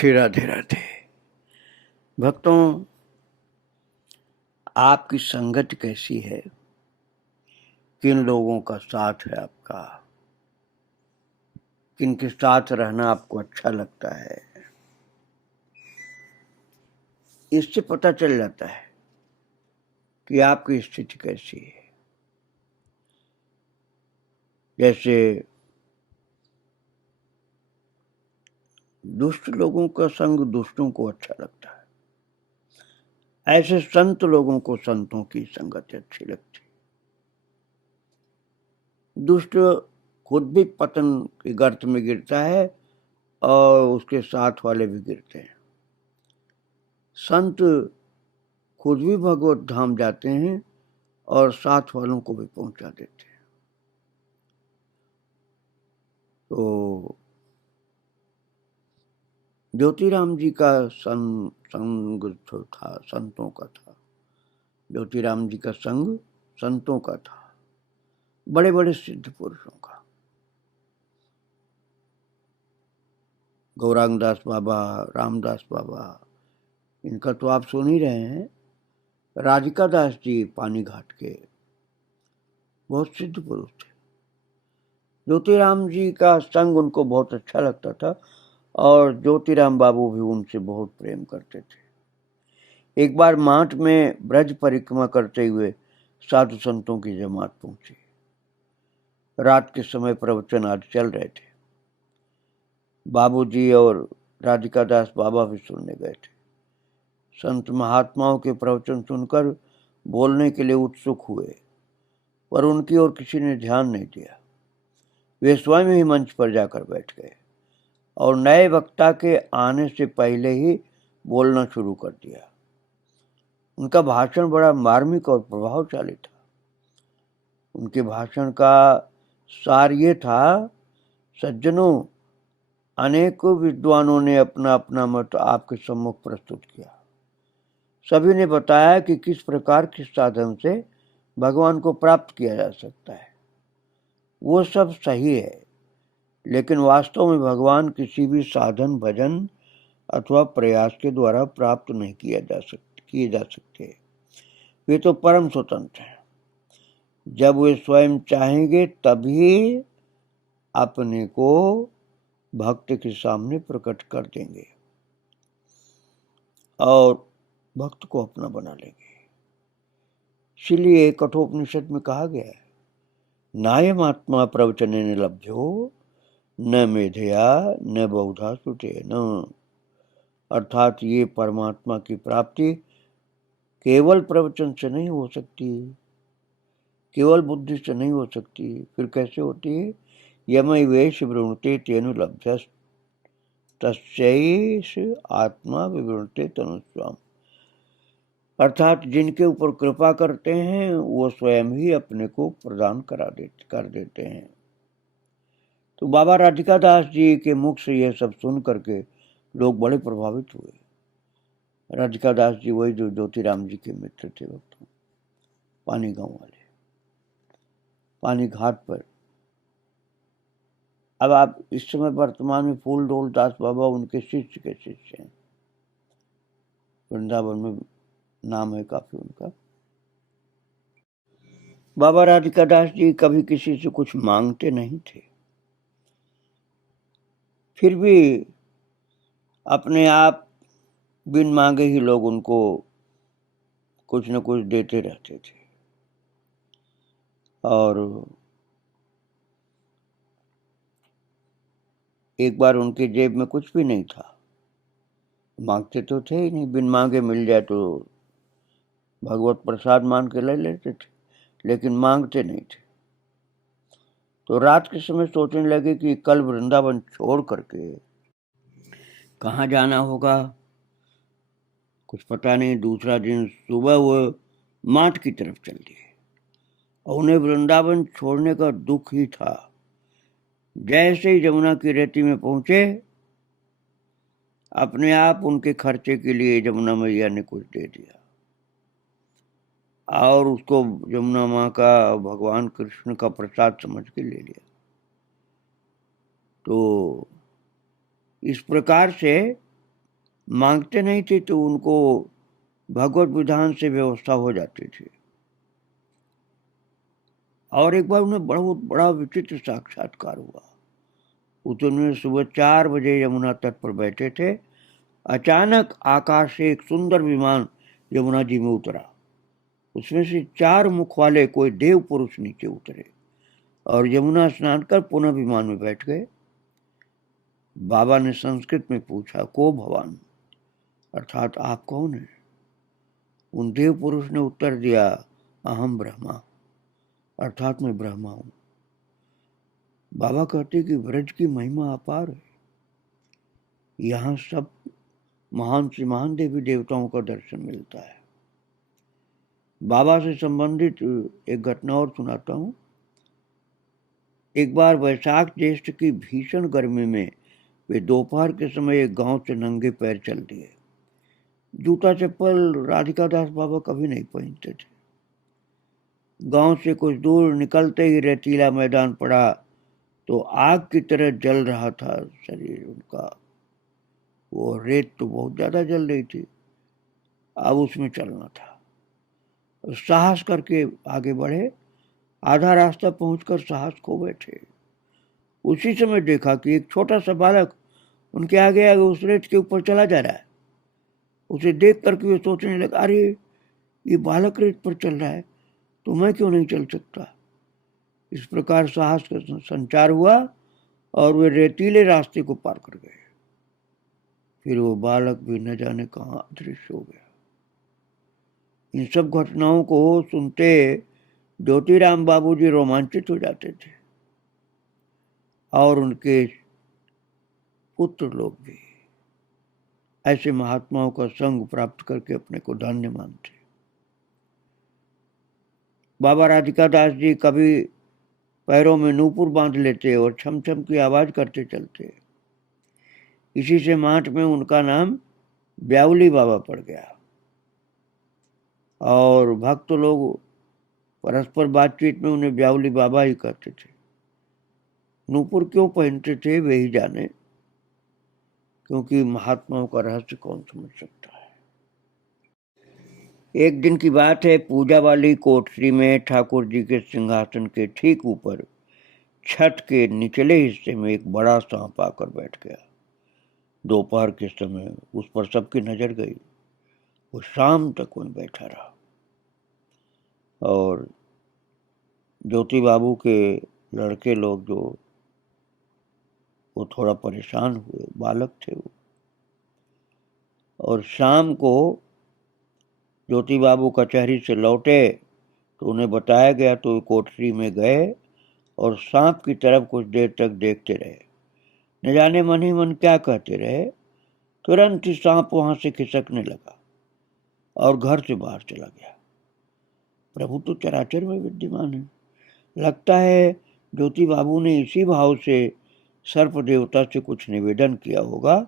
श्री राधे राधे। भक्तों, आपकी संगत कैसी है? किन लोगों का साथ है आपका? किनके साथ रहना आपको अच्छा लगता है? इससे पता चल जाता है कि आपकी स्थिति कैसी है। जैसे दुष्ट लोगों का संग दुष्टों को अच्छा लगता है, ऐसे संत लोगों को संतों की संगत अच्छी लगती है। दुष्ट खुद भी पतन की गर्त में गिरता है और उसके साथ वाले भी गिरते हैं। संत खुद भी भगवत धाम जाते हैं और साथ वालों को भी पहुंचा देते हैं। तो ज्योतिराम जी का संग जो था संतों का था। ज्योतिराम जी का संग संतों का था, बड़े बड़े सिद्ध पुरुषों का। गौरांग दास बाबा, रामदास बाबा, इनका तो आप सुन ही रहे हैं। राधिका दास जी पानी घाट के बहुत सिद्ध पुरुष थे। ज्योतिराम जी का संग उनको बहुत अच्छा लगता था और ज्योतिराम बाबू भी उनसे बहुत प्रेम करते थे। एक बार माट में ब्रज परिक्रमा करते हुए साधु संतों की जमात पहुंची। रात के समय प्रवचन आज चल रहे थे। बाबूजी और राधिका दास बाबा भी सुनने गए थे। संत महात्माओं के प्रवचन सुनकर बोलने के लिए उत्सुक हुए, पर उनकी ओर किसी ने ध्यान नहीं दिया। वे स्वयं ही मंच पर जाकर बैठ गए और नए वक्ता के आने से पहले ही बोलना शुरू कर दिया। उनका भाषण बड़ा मार्मिक और प्रभावशाली था। उनके भाषण का सार ये था, सज्जनों, अनेकों विद्वानों ने अपना अपना मत आपके सम्मुख प्रस्तुत किया। सभी ने बताया कि किस प्रकार के साधन से भगवान को प्राप्त किया जा सकता है। वो सब सही है, लेकिन वास्तव में भगवान किसी भी साधन, भजन अथवा प्रयास के द्वारा प्राप्त नहीं किए जा सकते। वे तो परम स्वतंत्र हैं। जब वे स्वयं चाहेंगे तभी अपने को भक्त के सामने प्रकट कर देंगे और भक्त को अपना बना लेंगे। इसलिए कठोपनिषद में कहा गया है, नायम आत्मा प्रवचनेन लभ्यो न मेधया न बहुधा सुतेन। अर्थात ये परमात्मा की प्राप्ति केवल प्रवचन से नहीं हो सकती, केवल बुद्धि से नहीं हो सकती। फिर कैसे होती है? यमैवेश वृणुते तेनु लभ्यस् तस्यैष आत्मा विवृणुते तनुस्वाम। अर्थात जिनके ऊपर कृपा करते हैं वो स्वयं ही अपने को प्रदान कर देते हैं। तो बाबा राधिका दास जी के मुख से यह सब सुन करके लोग बड़े प्रभावित हुए। राधिका दास जी वही जो ज्योतिराम जी के मित्र थे, वक्त पानी गांव वाले, पानी घाट पर। अब आप इस समय वर्तमान में फूल डोल दास बाबा उनके शिष्य के शिष्य हैं। वृंदावन में नाम है काफी उनका। बाबा राधिका दास जी कभी किसी से कुछ मांगते नहीं थे, फिर भी अपने आप बिन मांगे ही लोग उनको कुछ न कुछ देते रहते थे। और एक बार उनके जेब में कुछ भी नहीं था, मांगते तो थे ही नहीं, बिन मांगे मिल जाए तो भगवत प्रसाद मान के ले लेते थे, लेकिन मांगते नहीं थे। तो रात के समय सोचने लगे कि कल वृंदावन छोड़ करके कहाँ जाना होगा, कुछ पता नहीं। दूसरा दिन सुबह वो माठ की तरफ चल दिए और उन्हें वृंदावन छोड़ने का दुख ही था। जैसे ही यमुना की रेती में पहुंचे, अपने आप उनके खर्चे के लिए यमुना मैया ने कुछ दे दिया और उसको यमुना माँ का, भगवान कृष्ण का प्रसाद समझ के ले लिया। तो इस प्रकार से मांगते नहीं थे तो उनको भगवत विधान से व्यवस्था हो जाती थी। और एक बार उन्हें बहुत बड़ा विचित्र साक्षात्कार हुआ। उन्होंने सुबह 4 बजे यमुना तट पर बैठे थे। अचानक आकाश से एक सुंदर विमान यमुना जी में उतरा। उसमें से 4 मुख वाले कोई देव पुरुष नीचे उतरे और यमुना स्नान कर पुनः विमान में बैठ गए। बाबा ने संस्कृत में पूछा, को भवान, अर्थात आप कौन हैं? उन देव पुरुष ने उत्तर दिया, अहम ब्रह्मा, अर्थात मैं ब्रह्मा हूं। बाबा कहते कि व्रज की महिमा अपार है। यहाँ सब महान से महान देवी देवताओं का दर्शन मिलता है। बाबा से संबंधित एक घटना और सुनाता हूँ। एक बार वैशाख ज्येष्ठ की भीषण गर्मी में वे दोपहर के समय एक गांव से नंगे पैर चल दिए। जूता चप्पल राधिका दास बाबा कभी नहीं पहनते थे। गांव से कुछ दूर निकलते ही रेतीला मैदान पड़ा तो आग की तरह जल रहा था शरीर उनका। वो रेत तो बहुत ज्यादा जल रही थी, अब उसमें चलना था। साहस करके आगे बढ़े। आधा रास्ता पहुंचकर साहस खो बैठे। उसी समय देखा कि एक छोटा सा बालक उनके आगे आगे उस रेत के ऊपर चला जा रहा है। उसे देख करके वे सोचने लगा, अरे ये बालक रेत पर चल रहा है तो मैं क्यों नहीं चल सकता। इस प्रकार साहस का संचार हुआ और वे रेतीले रास्ते को पार कर गए। फिर वो बालक भी न जाने कहां अदृश्य हो गया। इन सब घटनाओं को सुनते ज्योतिराम बाबूजी रोमांचित हो जाते थे और उनके पुत्र लोग भी ऐसे महात्माओं का संग प्राप्त करके अपने को धन्य मानते। बाबा राधिका दास जी कभी पैरों में नूपुर बांध लेते और छम छम की आवाज करते चलते। इसी से माट में उनका नाम ब्याउली बाबा पड़ गया और भक्त लोग परस्पर बातचीत में उन्हें ब्याउली बाबा ही कहते थे। नूपुर क्यों पहनते थे वे ही जाने, क्योंकि महात्माओं का रहस्य कौन समझ सकता है। एक दिन की बात है, पूजा वाली कोठरी में ठाकुर जी के सिंहासन के ठीक ऊपर छत के निचले हिस्से में एक बड़ा सांप आकर बैठ गया। दोपहर के समय उस पर सबकी नजर गई। वो शाम तक वहीं बैठा रहा और ज्योति बाबू के लड़के लोग जो वो थोड़ा परेशान हुए, बालक थे वो। और शाम को ज्योति बाबू कचहरी से लौटे तो उन्हें बताया गया तो कोठरी में गए और सांप की तरफ कुछ देर तक देखते रहे। न जाने मन ही मन क्या कहते रहे। तुरंत ही सांप वहां से खिसकने लगा और घर से बाहर चला गया। प्रभु तो चराचर में विद्यमान है। लगता है ज्योति बाबू ने इसी भाव से सर्प देवता से कुछ निवेदन किया होगा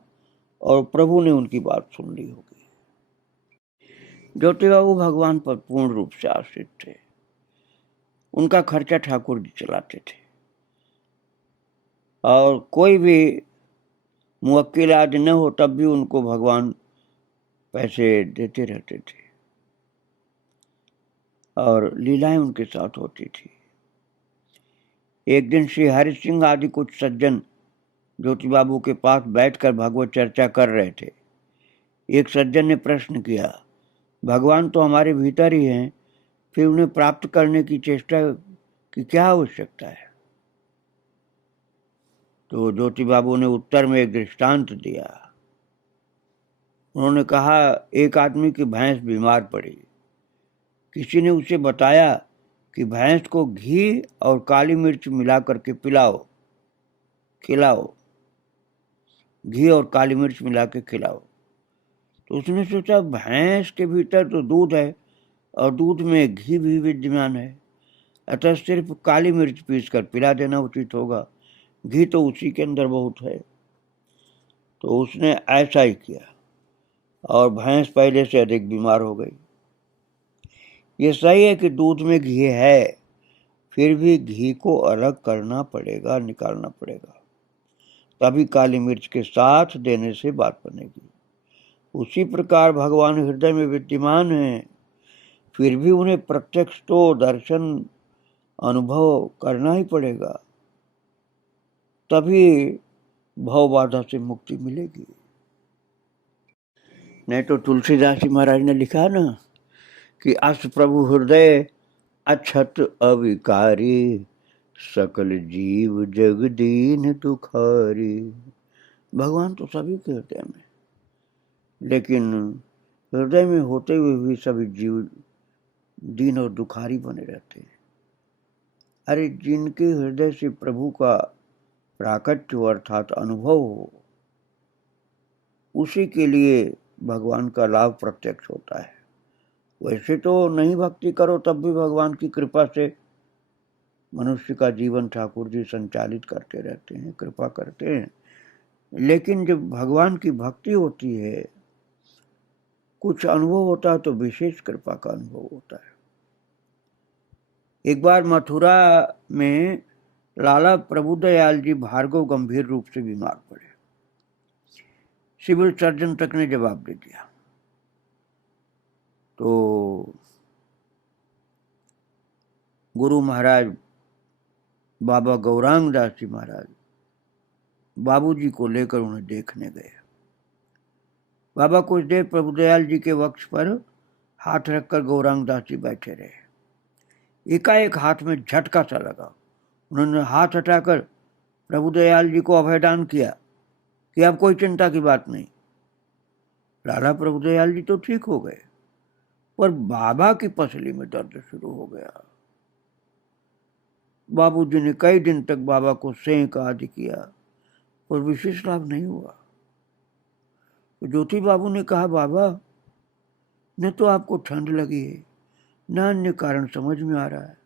और प्रभु ने उनकी बात सुन ली होगी। ज्योति बाबू भगवान पर पूर्ण रूप से आश्रित थे। उनका खर्चा ठाकुर जी चलाते थे और कोई भी मुवक्किल आदि न हो तब भी उनको भगवान पैसे देते रहते थे और लीलाएं उनके साथ होती थी। एक दिन श्री हरि सिंह आदि कुछ सज्जन ज्योति बाबू के पास बैठकर भगवत चर्चा कर रहे थे। एक सज्जन ने प्रश्न किया, भगवान तो हमारे भीतर ही हैं, फिर उन्हें प्राप्त करने की चेष्टा की क्या आवश्यकता है। तो ज्योति बाबू ने उत्तर में एक दृष्टांत दिया। उन्होंने कहा, एक आदमी की भैंस बीमार पड़ी। किसी ने उसे बताया कि भैंस को घी और काली मिर्च मिला करके खिलाओ, घी और काली मिर्च मिला के खिलाओ। तो उसने सोचा भैंस के भीतर तो दूध है और दूध में घी भी विद्यमान है, अतः सिर्फ काली मिर्च पीस कर पिला देना उचित होगा, घी तो उसी के अंदर बहुत है। तो उसने ऐसा ही किया और भैंस पहले से अधिक बीमार हो गई। ये सही है कि दूध में घी है, फिर भी घी को अलग करना पड़ेगा, निकालना पड़ेगा, तभी काली मिर्च के साथ देने से बात बनेगी। उसी प्रकार भगवान हृदय में विद्यमान हैं, फिर भी उन्हें प्रत्यक्ष तो दर्शन अनुभव करना ही पड़ेगा, तभी भव बाधा से मुक्ति मिलेगी। नहीं तो तुलसीदास जी महाराज ने लिखा ना कि अस प्रभु हृदय अछत अविकारी, सकल जीव जग दीन दुखारी। भगवान तो सभी के हृदय में, लेकिन हृदय में होते हुए भी सभी जीव दीन और दुखारी बने रहते हैं। अरे जिनके हृदय से प्रभु का प्राकट्य अर्थात अनुभव हो, उसी के लिए भगवान का लाभ प्रत्यक्ष होता है। वैसे तो नहीं भक्ति करो तब भी भगवान की कृपा से मनुष्य का जीवन ठाकुर जी संचालित करते रहते हैं, कृपा करते हैं। लेकिन जब भगवान की भक्ति होती है, कुछ अनुभव होता है तो विशेष कृपा का अनुभव होता है। एक बार मथुरा में लाला प्रभुदयाल जी भार्गव गंभीर रूप से बीमार पड़े। सिविल सर्जन तक ने जवाब दे दिया। तो गुरु महाराज बाबा गौरांग दास जी महाराज बाबूजी को लेकर उन्हें देखने गए। बाबा कुछ देर प्रभुदयाल जी के वक्ष पर हाथ रखकर गौरांग दास जी बैठे रहे। एकाएक हाथ में झटका सा लगा। उन्होंने हाथ हटाकर प्रभुदयाल जी को अभयदान किया कि अब कोई चिंता की बात नहीं। लाला प्रभुदयाल जी तो ठीक हो गए, पर बाबा की पसली में दर्द शुरू हो गया। बाबूजी ने कई दिन तक बाबा को सेंक आदि किया, पर विशेष लाभ नहीं हुआ। तो ज्योति बाबू ने कहा, बाबा न तो आपको ठंड लगी है, न अन्य कारण समझ में आ रहा है,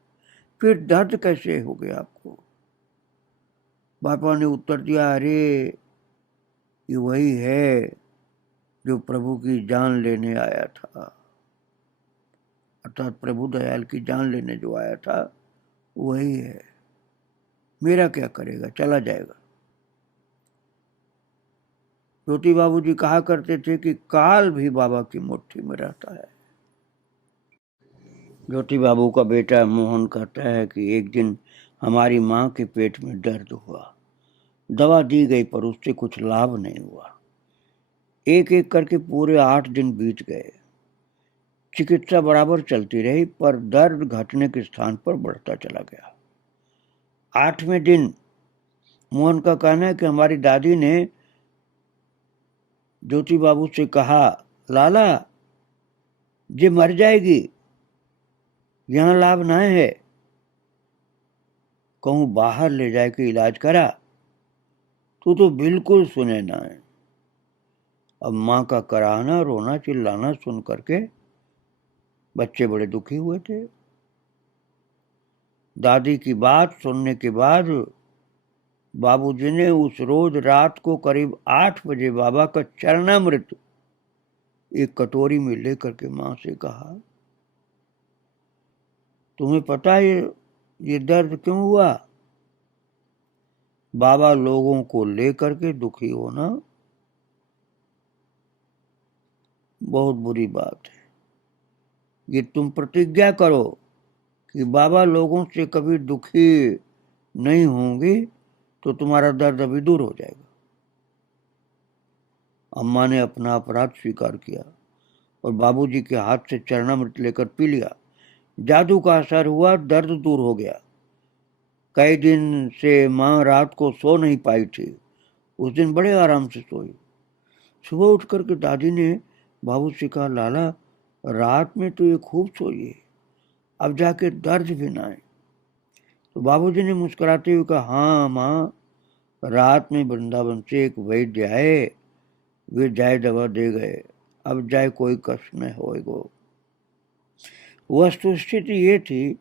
फिर दर्द कैसे हो गया आपको? बाबा ने उत्तर दिया, अरे ये वही है जो प्रभु की जान लेने आया था, अर्थात प्रभु दयाल की जान लेने जो आया था वही है। मेरा क्या करेगा, चला जाएगा। ज्योति बाबू जी कहा करते थे कि काल भी बाबा की मुट्ठी में रहता है। ज्योति बाबू का बेटा मोहन कहता है कि एक दिन हमारी माँ के पेट में दर्द हुआ, दवा दी गई पर उससे कुछ लाभ नहीं हुआ। एक एक करके पूरे 8 दिन बीत गए। चिकित्सा बराबर चलती रही, पर दर्द घटने के स्थान पर बढ़ता चला गया। 8वें दिन मोहन का कहना है कि हमारी दादी ने ज्योति बाबू से कहा, लाला ये मर जाएगी, यहाँ लाभ ना है, कहूँ बाहर ले जाए के इलाज करा, तू तो बिल्कुल सुने ना है। अब माँ का कराहना, रोना, चिल्लाना सुन करके बच्चे बड़े दुखी हुए थे। दादी की बात सुनने के बाद बाबूजी ने उस रोज रात को करीब 8 बजे बाबा का चरणामृत एक कटोरी में लेकर के माँ से कहा, तुम्हें पता है ये दर्द क्यों हुआ? बाबा लोगों को लेकर के दुखी होना बहुत बुरी बात है। ये तुम प्रतिज्ञा करो कि बाबा लोगों से कभी दुखी नहीं होंगे तो तुम्हारा दर्द अभी दूर हो जाएगा। अम्मा ने अपना अपराध स्वीकार किया और बाबूजी के हाथ से चरणामृत लेकर पी लिया। जादू का असर हुआ, दर्द दूर हो गया। कई दिन से माँ रात को सो नहीं पाई थी। उस दिन बड़े आराम से सोई। सुबह उठ करके दादी ने बाबू से कहा, लाला रात में तो ये खूब सोई है, अब जाके दर्द भी ना आए। तो बाबूजी ने मुस्कुराते हुए कहा, हाँ माँ, रात में वृंदावन से एक वैद्य आए, वे जाए दवा दे गए, अब जाए कोई कष्ट न होएगो। वस्तुस्थिति ये थी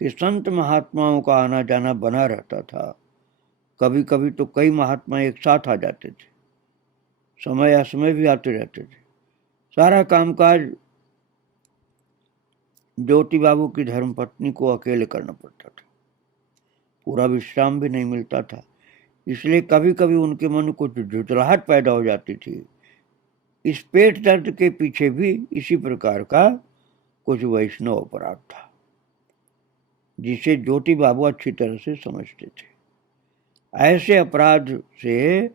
कि संत महात्माओं का आना जाना बना रहता था। कभी कभी तो कई महात्मा एक साथ आ जाते थे, समय असमय भी आते रहते थे। सारा कामकाज ज्योति बाबू की धर्मपत्नी को अकेले करना पड़ता था, पूरा विश्राम भी नहीं मिलता था। इसलिए कभी कभी उनके मन में कुछ झुंझलाहट पैदा हो जाती थी इस पेट दर्द के पीछे भी इसी प्रकार का कुछ वैष्णव अपराध था, जिसे ज्योति बाबू अच्छी तरह से समझते थे। ऐसे अपराध से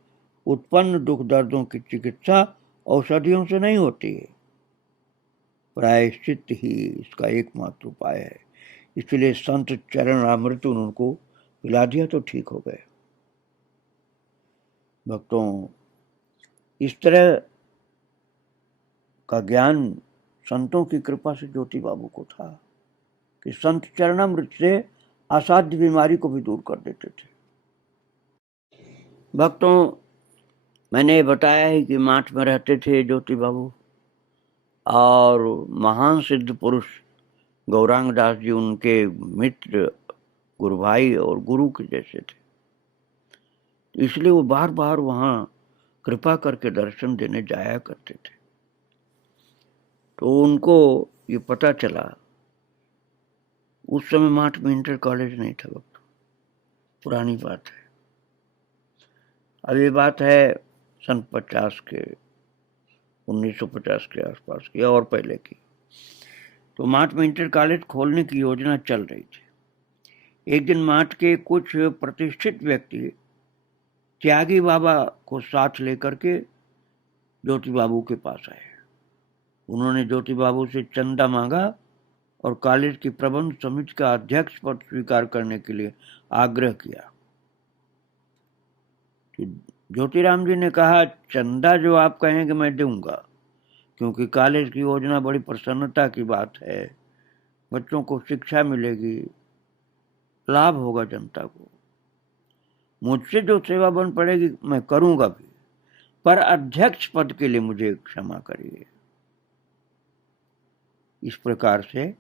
उत्पन्न दुख दर्दों की चिकित्सा औषधियों से नहीं होती है, प्रायश्चित ही इसका एकमात्र उपाय है। इसलिए संत चरण अमृत उनको पिला दिया तो ठीक हो गए। भक्तों, इस तरह का ज्ञान संतों की कृपा से ज्योति बाबू को था कि संत चरणामृत से असाध्य बीमारी को भी दूर कर देते थे। भक्तों, मैंने बताया है कि माठ में रहते थे ज्योति बाबू, और महान सिद्ध पुरुष गौरांग दास जी उनके मित्र, गुरु भाई और गुरु के जैसे थे, इसलिए वो बार बार वहाँ कृपा करके दर्शन देने जाया करते थे। तो उनको ये पता चला, उस समय माठ में इंटर कॉलेज नहीं था वक्त, पुरानी बात है, अब ये बात है सन 50 के 1950 के आसपास की और पहले की। तो माठ में इंटर कॉलेज खोलने की योजना चल रही थी। एक दिन माठ के कुछ प्रतिष्ठित व्यक्ति त्यागी बाबा को साथ लेकर के ज्योति बाबू के पास आए। उन्होंने ज्योति बाबू से चंदा मांगा और कॉलेज की प्रबंध समिति का अध्यक्ष पद स्वीकार करने के लिए आग्रह किया। ज्योतिराम जी ने कहा, चंदा जो आप कहेंगे मैं दूंगा, क्योंकि कॉलेज की योजना बड़ी प्रसन्नता की बात है, बच्चों को शिक्षा मिलेगी, लाभ होगा जनता को। मुझसे जो सेवा बन पड़ेगी मैं करूंगा भी, पर अध्यक्ष पद के लिए मुझे क्षमा करिए। इस प्रकार से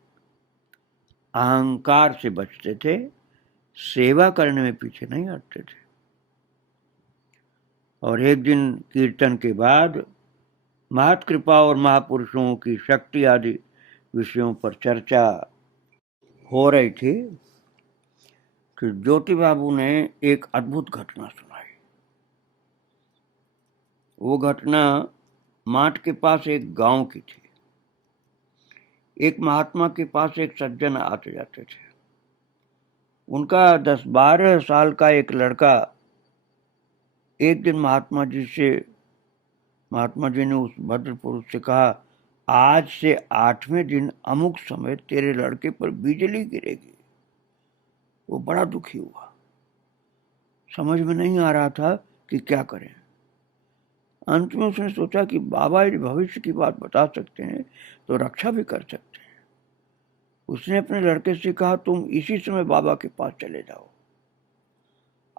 अहंकार से बचते थे, सेवा करने में पीछे नहीं हटते थे। और एक दिन कीर्तन के बाद महत कृपा और महापुरुषों की शक्ति आदि विषयों पर चर्चा हो रही थी कि ज्योति बाबू ने एक अद्भुत घटना सुनाई। वो घटना माठ के पास एक गांव की थी। एक महात्मा के पास एक सज्जन आते जाते थे। उनका 10-12 साल का एक लड़का एक दिन महात्मा जी ने उस भद्र पुरुष से कहा, आज से 8वें दिन अमुक समय तेरे लड़के पर बिजली गिरेगी। वो बड़ा दुखी हुआ, समझ में नहीं आ रहा था कि क्या करें। अंत में उसने सोचा कि बाबा यदि भविष्य की बात बता सकते हैं तो रक्षा भी कर सकते हैं। उसने अपने लड़के से कहा, तुम इसी समय बाबा के पास चले जाओ,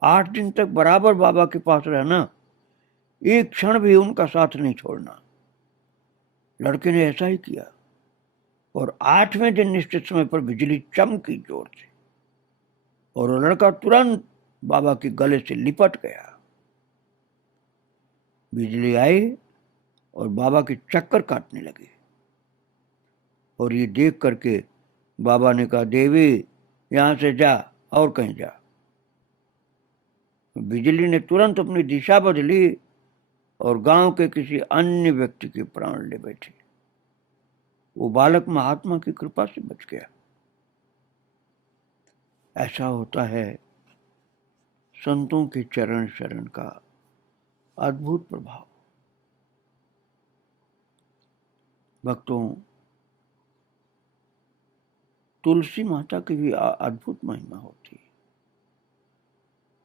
8 दिन तक बराबर बाबा के पास रहना, एक क्षण भी उनका साथ नहीं छोड़ना। लड़के ने ऐसा ही किया और 8वें दिन निश्चित समय पर बिजली चमकी जोर से, और वो लड़का तुरंत बाबा के गले से लिपट गया। बिजली आई और बाबा के चक्कर काटने लगे, और ये देख करके बाबा ने कहा, देवी यहां से जा और कहीं जा। बिजली ने तुरंत अपनी दिशा बदली और गांव के किसी अन्य व्यक्ति के प्राण ले बैठी। वो बालक महात्मा की कृपा से बच गया। ऐसा होता है संतों के चरण शरण का अद्भुत प्रभाव। भक्तों, तुलसी माता की भी अद्भुत महिमा होती है,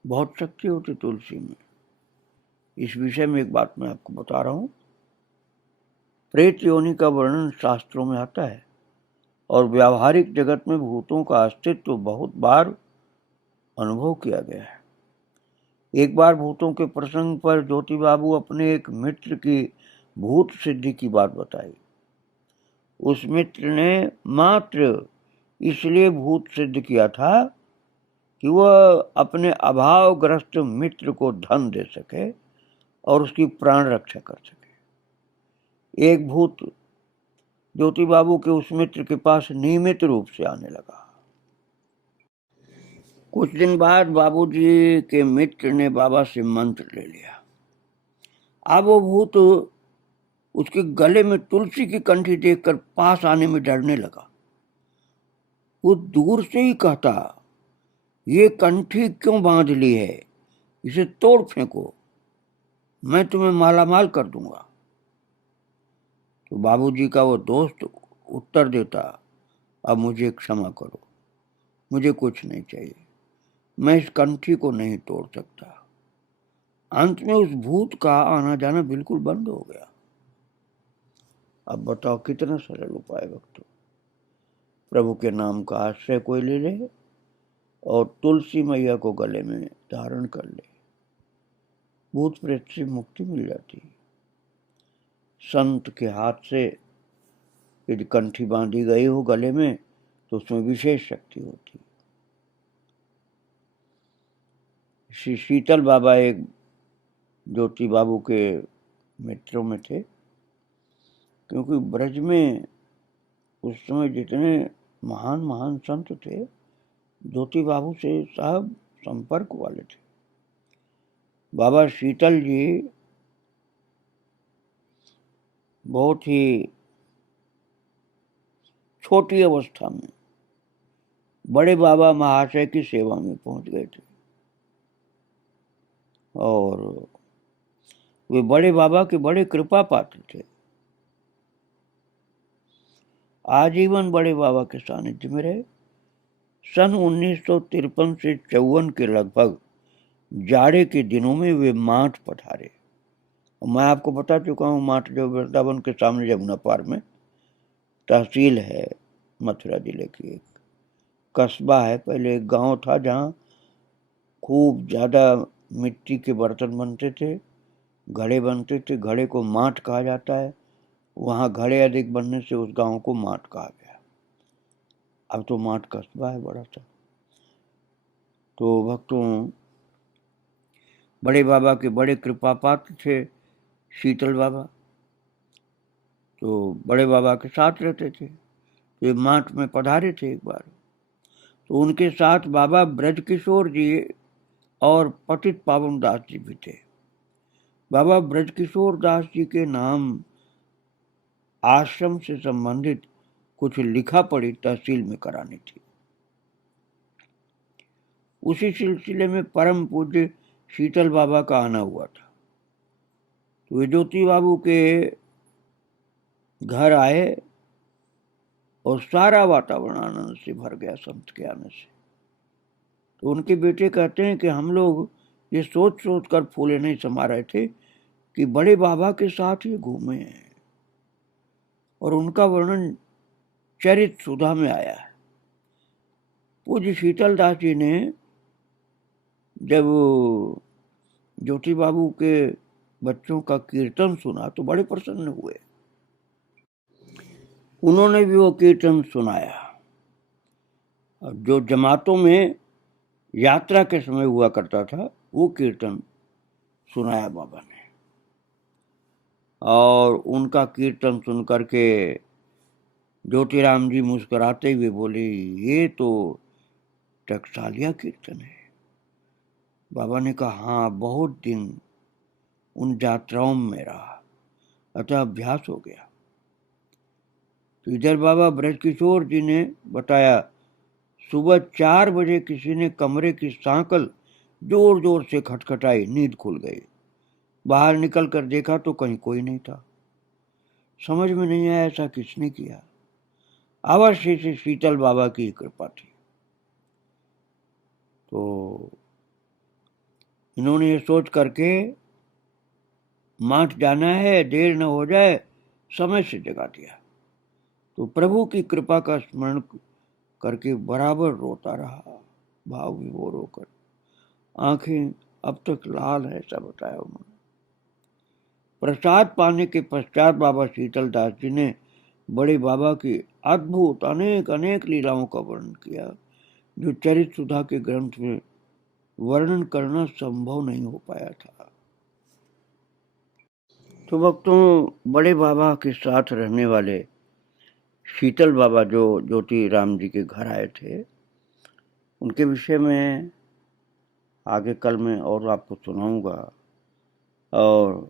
बहुत शक्ति होती तुलसी में। इस विषय में एक बात मैं आपको बता रहा हूं। प्रेत योनि का वर्णन शास्त्रों में आता है और व्यावहारिक जगत में भूतों का अस्तित्व बहुत बार अनुभव किया गया है। एक बार भूतों के प्रसंग पर ज्योति बाबू अपने एक मित्र की भूत सिद्धि की बात बताई। उस मित्र ने मात्र इसलिए भूत सिद्ध किया था कि वह अपने अभावग्रस्त मित्र को धन दे सके और उसकी प्राण रक्षा कर सके। एक भूत ज्योति बाबू के उस मित्र के पास नियमित रूप से आने लगा। कुछ दिन बाद बाबूजी के मित्र ने बाबा से मंत्र ले लिया। अब वो भूत उसके गले में तुलसी की कंठी देखकर पास आने में डरने लगा। वो दूर से ही कहता, ये कंठी क्यों बांध ली है, इसे तोड़ फेंको, मैं तुम्हें मालामाल कर दूंगा। तो बाबूजी का वो दोस्त उत्तर देता, अब मुझे क्षमा करो, मुझे कुछ नहीं चाहिए, मैं इस कंठी को नहीं तोड़ सकता। अंत में उस भूत का आना जाना बिल्कुल बंद हो गया। अब बताओ कितना सरल उपाय भक्तों। प्रभु के नाम का आश्रय कोई ले ले और तुलसी मैया को गले में धारण कर ले, भूत प्रेत से मुक्ति मिल जाती। संत के हाथ से यदि कंठी बांधी गई हो गले में तो उसमें विशेष शक्ति होती। श्री शीतल बाबा एक ज्योति बाबू के मित्रों में थे, क्योंकि ब्रज में उस समय जितने महान महान संत थे ज्योति बाबू से सब संपर्क वाले थे। बाबा शीतल जी बहुत ही छोटी अवस्था में बड़े बाबा महाशय की सेवा में पहुंच गए थे और वे बड़े बाबा के बड़े कृपा पात्र थे। आजीवन बड़े बाबा के सानिध्य में रहे। सन 1953 से 54 के लगभग जाड़े के दिनों में वे माठ पधारे। मैं आपको बता चुका हूँ, माठ जो वृंदावन के सामने जमुना पार में तहसील है, मथुरा जिले की एक कस्बा है। पहले एक गांव था जहाँ खूब ज़्यादा मिट्टी के बर्तन बनते थे, घड़े बनते थे, घड़े को माठ कहा जाता है। वहाँ घड़े अधिक बनने से उस गांव को माठ कहा गया। अब तो माठ कस्बा है बड़ा सा। तो भक्तों, बड़े बाबा के बड़े कृपा पात्र थे शीतल बाबा, तो बड़े बाबा के साथ रहते थे। तो माठ में पधारे थे एक बार, तो उनके साथ बाबा ब्रजकिशोर जी और पतित पावन दास जी भी थे। बाबा ब्रजकिशोर दास जी के नाम आश्रम से संबंधित कुछ लिखा पढ़ी तहसील में करानी थी। उसी सिलसिले में परम पूज्य शीतल बाबा का आना हुआ था। तो वे ज्योति बाबू के घर आए और सारा वातावरण आनंद से भर गया संत के आने से। तो उनके बेटे कहते हैं कि हम लोग ये सोच सोच कर फूले नहीं समा रहे थे कि बड़े बाबा के साथ ये घूमे हैं। और उनका वर्णन चरित सुधा में आया है। पूज्य शीतल दास जी ने जब ज्योति बाबू के बच्चों का कीर्तन सुना तो बड़े प्रसन्न हुए। उन्होंने भी वो कीर्तन सुनाया, जो जमातों में यात्रा के समय हुआ करता था, वो कीर्तन सुनाया बाबा ने। और उनका कीर्तन सुन करके ज्योतिराम जी मुस्कुराते हुए बोले, ये तो टकसालिया कीर्तन है। बाबा ने कहा, हाँ, बहुत दिन उन यात्राओं में रहा, अतः अभ्यास हो गया। तो इधर बाबा ब्रजकिशोर जी ने बताया, सुबह 4 बजे किसी ने कमरे की सांकल जोर जोर से खटखटाई, नींद खुल गई। बाहर निकल कर देखा तो कहीं कोई नहीं था। समझ में नहीं आया ऐसा किसने किया। अवश्य से शीतल बाबा की कृपा थी। तो इन्होंने ये सोच करके माठ जाना है, देर न हो जाए, समय से जगा दिया। तो प्रभु की कृपा का स्मरण करके बराबर रोता रहा, भाव विभोर होकर। आंखें अब तक लाल है, ऐसा बताया उन्होंने। प्रसाद पाने के पश्चात बाबा शीतल दास जी ने बड़े बाबा की अद्भुत अनेक अनेक लीलाओं का वर्णन किया, जो चरित सुधा के ग्रंथ में वर्णन करना संभव नहीं हो पाया था। तो भक्तों, बड़े बाबा के साथ रहने वाले शीतल बाबा जो ज्योति राम जी के घर आए थे, उनके विषय में आगे कल मैं और आपको सुनाऊंगा। और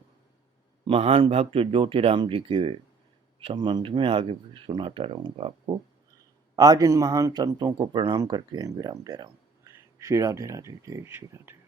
महान भक्त ज्योतिराम जी के संबंध में आगे भी सुनाता रहूंगा आपको। आज इन महान संतों को प्रणाम करके विराम दे रहा हूँ। श्री राधे राधे, जय श्री राधे।